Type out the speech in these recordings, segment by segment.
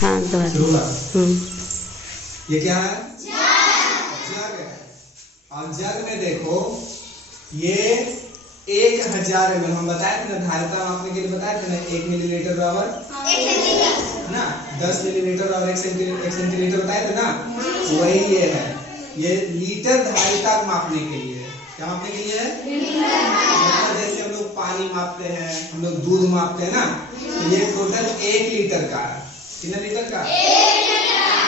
हाँ दोबारा। ये क्या है? जग है। और जग में देखो ये 1000 ml हम बताए थे ना, धारिता मापने के लिए बताए थे ना, 1 मिलीलीटर बराबर ना 10 मिलीलीटर और 1 सेंटीलीटर बताए थे ना, वही ये है। ये लीटर धारिता मापने के लिए है। क्या मापने के लिए है? मतलब जैसे हम लोग पानी मापते हैं, हम लोग दूध मापते हैं ना, तो ये टोटल 1 लीटर का है। कितना लीटर का? 1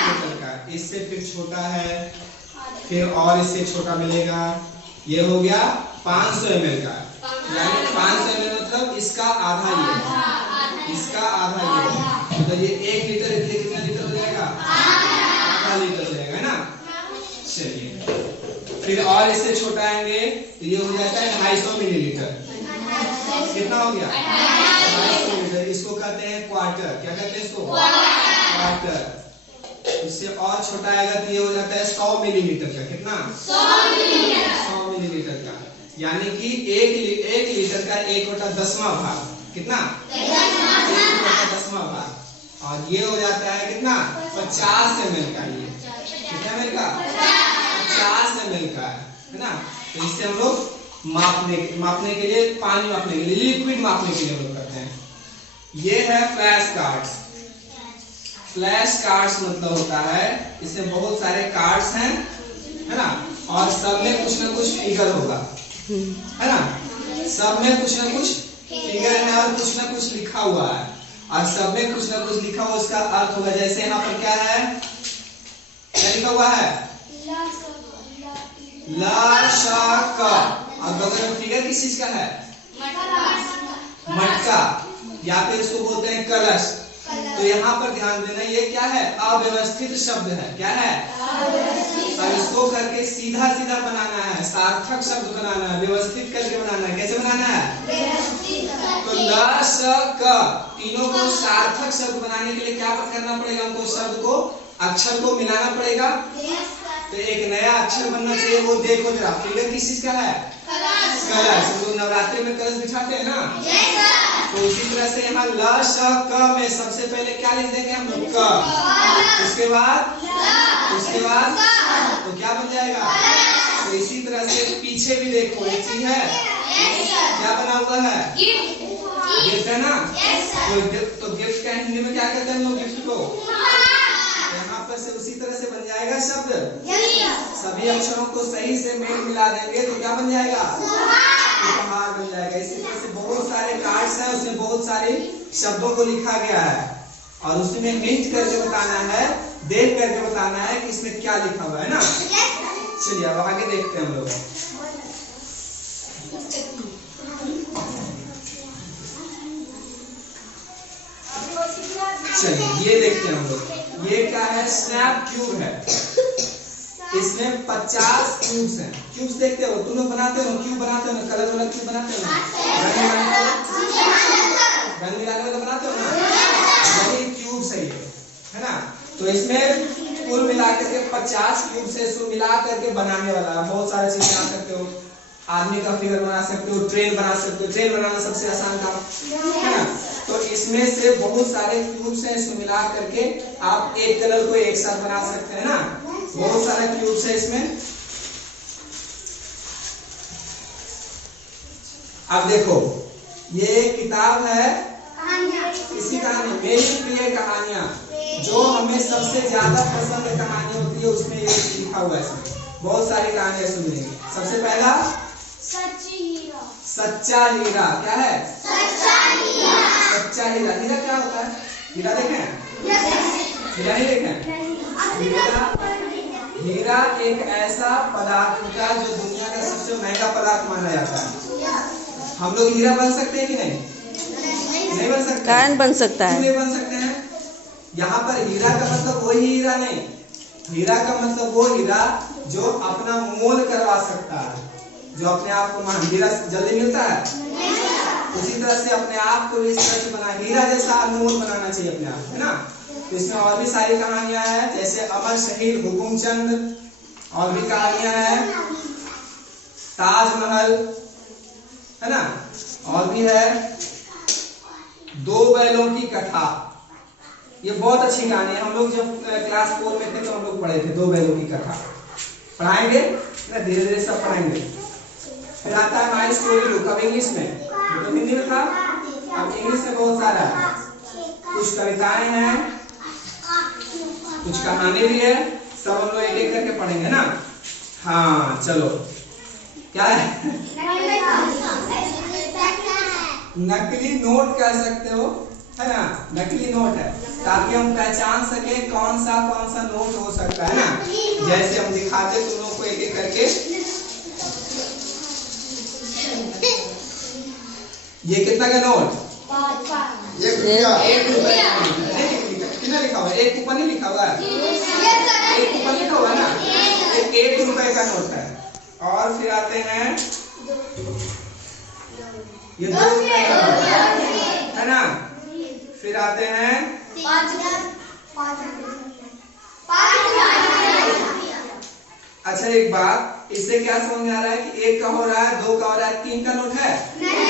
लीटर का। इससे फिर छोटा है, फिर और इससे छोटा मिलेगा। ये हो गया 500 ml का, यानी 500 ml मतलब इसका आधा ये है, इसका आधा ये है। तो ये 1 लीटर इसलिए कितना लीटर हो जाएगा? आधा लीटर हो जाएगा, है ना। चलिए फिर और इससे छोटा आएंगे तो ये हो जाता है 250 मिलीलीटर। कितना हो गया? 250 मिलीलीटर। इसको कहते हैं क्वार्टर। क्या कहते हैं इसको? क्वार्टर। इससे और छोटा आएगा तो ये हो जाता है 100 मिलीलीटर का। कितना? 100 मिलीलीटर का, यानी कि 1 लीटर का 1/10वां भाग। कितना? 1/10वां भाग। और ये हो जाता है कितना? 50 ml का। ये कितना ml का? 50 ml का है ना। तो इससे हम लोग मापने के लिए, पानी मापने के लिए, लिक्विड मापने के लिए हम लोग करते हैं। ये है फ्लैश कार्ड्स। फ्लैश कार्ड्स मतलब होता है इसमें बहुत सारे कार्ड्स हैं, है ना, और सब में कुछ ना कुछ फिगर होगा, है ना। सब में कुछ ना कुछ फिगर है और कुछ ना कुछ लिखा हुआ है, और सब में कुछ ना कुछ लिखा हुआ उसका अर्थ होगा। जैसे यहाँ पर क्या है? क्या लिखा हुआ है? ला शा क। और बगल में फिगर किस चीज का है? मटका, या फिर इसको बोलते हैं कलश। तो यहाँ पर ध्यान देना, ये क्या है? अव्यवस्थित शब्द है। क्या है? और इसको करके सीधा सीधा बनाना है, सार्थक शब्द बनाना है, व्यवस्थित करके बनाना है। कैसे बनाना है? तो ल श क तीनों को सार्थक शब्द बनाने के लिए क्या करना पड़ेगा? हमको शब्द को, अक्षर को मिलाना पड़ेगा। तो एक नया अक्षर बनना चाहिए। वो देखो जरा, फिगर किस चीज का है? कलश। हम लोग नवरात्रि में कलश बिठाते हैं ना, तो उसी तरह से यहाँ ल श क में सबसे पहले क्या लिख देंगे हम लोग? क। उसके बाद तो क्या बन जाएगा? तो इसी तरह से पीछे भी देखो, एक चीज है, क्या बना हुआ है? गिफ्ट है ना। तो गिफ्ट का हिंदी में क्या कहते हैं हम लोग? गिफ्ट को। यहाँ पर से उसी तरह से बन जाएगा शब्द। सभी अक्षरों को सही से मेल मिला देंगे तो क्या बन जाएगा? उपहार बन जाएगा। इसी तरह से बहुत सारे कार्ड्स हैं, उसमें बहुत सारे शब्दों को लिखा गया है, और उसमें हिंट करके बताना है, देख करके बताना है कि इसमें क्या लिखा हुआ है ना। चलिए अब आगे देखते हैं हम लोग। चलिए ये देखते हैं हम लोग। ये क्या है? स्नैप क्यूब है। इसमें 50 क्यूब्स हैं। क्यूब्स देखते हो तुम लोग, बनाते हो क्यूब, बनाते हो ना, कलर वाला क्यूब बनाते हो ना, रंग मिलाने वाला बनाते हो ना, वही क्यूब सही है ना। तो इसमें कुल मिलाकर के 50 क्यूब से इसको मिला करके बनाने वाला है। बहुत सारे चीज बना सकते हो, आदमी का फिगर बना सकते हो, ट्रेन बना सकते हो। ट्रेन बनाना सबसे आसान काम है ना। तो इसमें से बहुत सारे क्यूब्स हैं, इसको मिला करके आप एक कलर को एक साथ बना सकते हैं ना। बहुत सारे क्यूब्स है इसमें। अब देखो, ये किताब है किसी कहानी, मेरी प्रिय कहानियां, जो हमें सबसे ज्यादा पसंद कहानी होती है, उसमें ये लिखा हुआ है। इसमें बहुत सारी कहानियां सुनिए। सबसे पहला सच्चा हीरा। क्या है? सच्चा हीरा। हीरा क्या होता है? हीरा देखें? हीरा नहीं देखें? हीरा एक ऐसा पदार्थ होता है जो दुनिया का सबसे महंगा पदार्थ माना जाता है। हम लोग हीरा बन सकते हैं कि नहीं? नहीं बन सकते। कारण बन सकता है। नहीं बन सकते हैं। यहाँ पर हीरा का मतलब वही हीरा नहीं, हीरा का मतलब वो हीरा जो अपना मोल करवा सकता है, जो अपने आप को मान। हीरा जल्दी मिलता है, उसी तरह से अपने आप को इस तरह से बना, हीरा जैसा अनमोल बनाना चाहिए अपने आप, है ना। तो इसमें और भी सारी कहानियां हैं, जैसे अमर शहीद हुकुमचंद, और भी कहानियां हैं, ताजमहल, है ना, और भी है 2 बैलों की कथा। ये बहुत अच्छी कहानी है। हम लोग जब क्लास 4 में थे तो हम लोग पढ़े थे 2 बैलों की कथा। पढ़ाएंगे ना, धीरे धीरे सब पढ़ाएंगे। फिर आता है माय स्टोरी बुक, अब इंग्लिश में, तो हिंदी में था, अब इंग्लिश में बहुत सारा है। कुछ कविताएं हैं, कुछ कहानी भी है, सब हम लोग एक एक करके पढ़ेंगे ना। हाँ चलो, क्या है? नकली नोट कह सकते हो, है ना, नकली नोट है, ताकि हम पहचान सके कौन सा नोट हो सकता है ना। जैसे हम दिखाते तुम लोग को एक एक करके। ये कितना का नोट? 1 रुपया। 1 रुपया कितना लिखा हुआ है? 1 ऊपर नहीं लिखा हुआ है? 1 ऊपर लिखा हुआ है ना, 1 रुपए का नोट है। और फिर आते हैं ये 2 रुपए का नोट है ना। फिर आते हैं 5 अच्छा एक बात, इससे क्या समझ में आ रहा है कि 1 का हो रहा है, 2 का हो रहा है, 3 का नोट है नहीं है।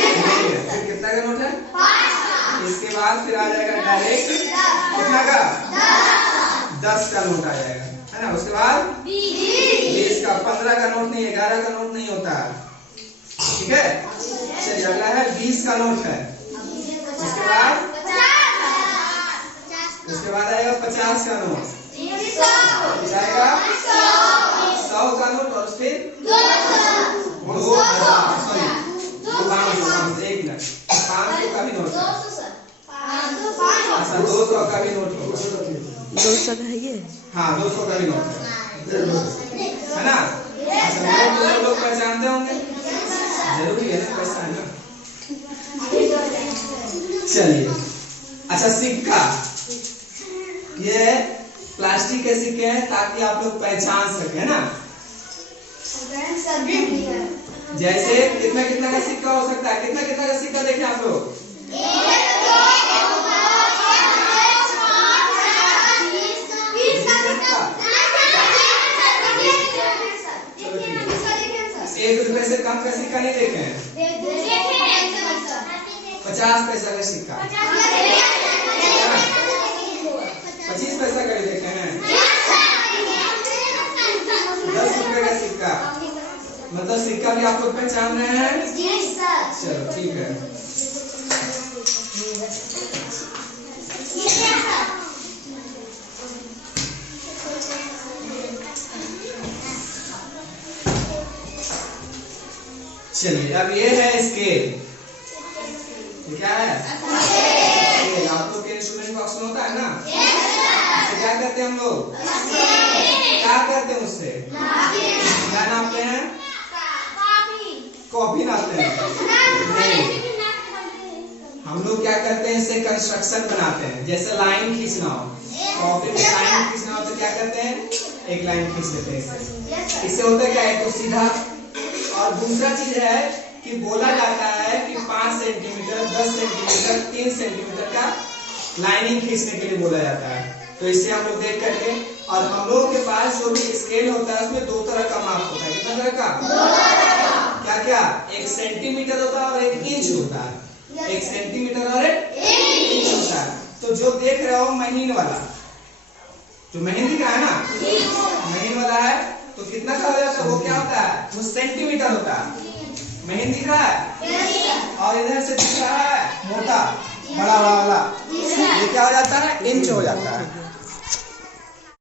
फिर कितना का नोट है? 5 का। इसके बाद फिर आ जाएगा डायरेक्ट कितना का? 10 का नोट आ जाएगा, है ना। उसके बाद 20 का, 15 का नोट नहीं, 11 का नोट नहीं होता, ठीक है। चलिए अगला है 20 का नोट है। उसके बाद आएगा 50 का नोट, जाएगा 100 का नोट, और फिर 500 का भी नोट है। अच्छा 200 का भी नोट होगा। 200 का है ये? हाँ 200 का भी नोट है ना। अच्छा नोट तो सब लोग पहचानते होंगे, जरूरी है ना पहचानना। चलिए अच्छा सिक्का, ये प्लास्टिक के सिक्के हैं ताकि आप लोग पहचान सके, है ना। जैसे कितना कितना का सिक्का हो सकता है? कितना कितना का सिक्का देखें आप लोग? 1 रुपए से कम का सिक्का नहीं देखे हैं? 50 पैसा का सिक्का, 25 पैसा का भी देखे हैं? 10 रुपए का सिक्का, मतलब सिक्का भी आप लोग पहचान रहे हैं? चलो ठीक है। चलिए अब ये है स्केल। ये क्या है? स्केल। आप लोग के इंस्ट्रूमेंट बॉक्स में होता है ना, उससे क्या करते हैं हम लोग? क्या करते हैं उससे? क्या नापते हैं? कॉपी नापते हैं? नहीं, हम लोग क्या करते हैं, इससे कंस्ट्रक्शन बनाते हैं। जैसे लाइन खींचना हो, कॉपी में लाइन खींचना हो तो क्या करते हैं? एक लाइन खींच लेते हैं इससे। इससे होता क्या है, तो सीधा। और दूसरा चीज है कि बोला जाता है कि 5 सेंटीमीटर, 10 सेंटीमीटर, 3 सेंटीमीटर का लाइनिंग खींचने के लिए बोला जाता है। तो इससे हम लोग देख करके, और हम लोग के पास जो भी स्केल होता है उसमें 2 तरह का माप होता है। कितना तरह का? क्या क्या? 1 सेंटीमीटर होता है और 1 इंच होता है। 1 सेंटीमीटर और 1 इंच होता है। तो जो देख रहे हो महीन वाला, जो महीन दिख रहा है ना, महीन वाला है, तो कितना का हो जाता है? वो क्या होता है? वो सेंटीमीटर होता है। महीन दिख रहा है, और इधर से दिख रहा है मोटा बड़ा वाला, ये क्या हो जाता है? इंच हो जाता है।